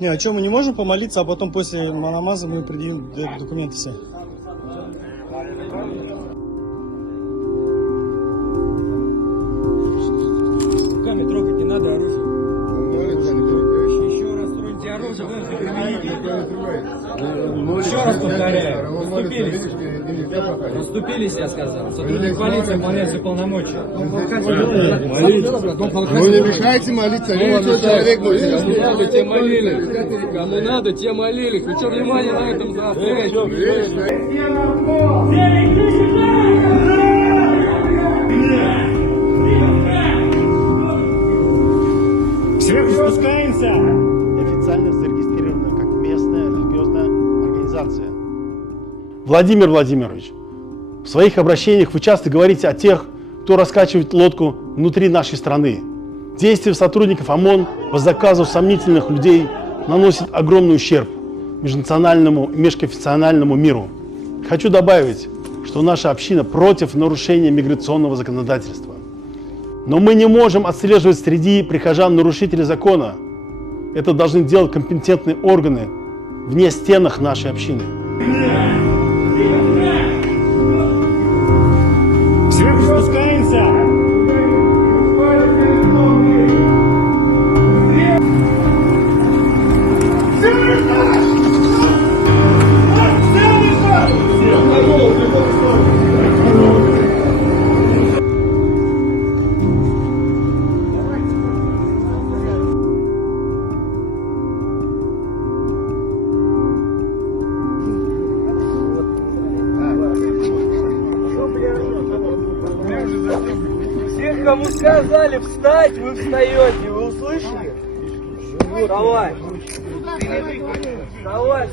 Не, а что, мы не можем помолиться, а потом после намаза мы предъявим документы все? Руками трогать не надо оружие. Еще раз троньте оружие, вы примените. Еще раз повторяю, уступились. Уступились, я сказал. Сотрудник полиции выполняет свои полномочия. Вы не мешаете молиться, человек будет. Кому надо, те молились. Кому надо, те молились. Вы что, внимание на этом заостряете? Сверху спускаемся! Официально зарегистрирована как местная религиозная организация. Владимир Владимирович, в своих обращениях вы часто говорите о тех, кто раскачивает лодку внутри нашей страны. Действия сотрудников ОМОН по заказу сомнительных людей наносят огромный ущерб межнациональному и межконфессиональному миру. Хочу добавить, что наша община против нарушения миграционного законодательства. Но мы не можем отслеживать среди прихожан нарушителей закона. Это должны делать компетентные органы вне стенах нашей общины. Сверху спускаемся! Всех, кому сказали встать, вы встаете. Вы услышали? Давай. Давай.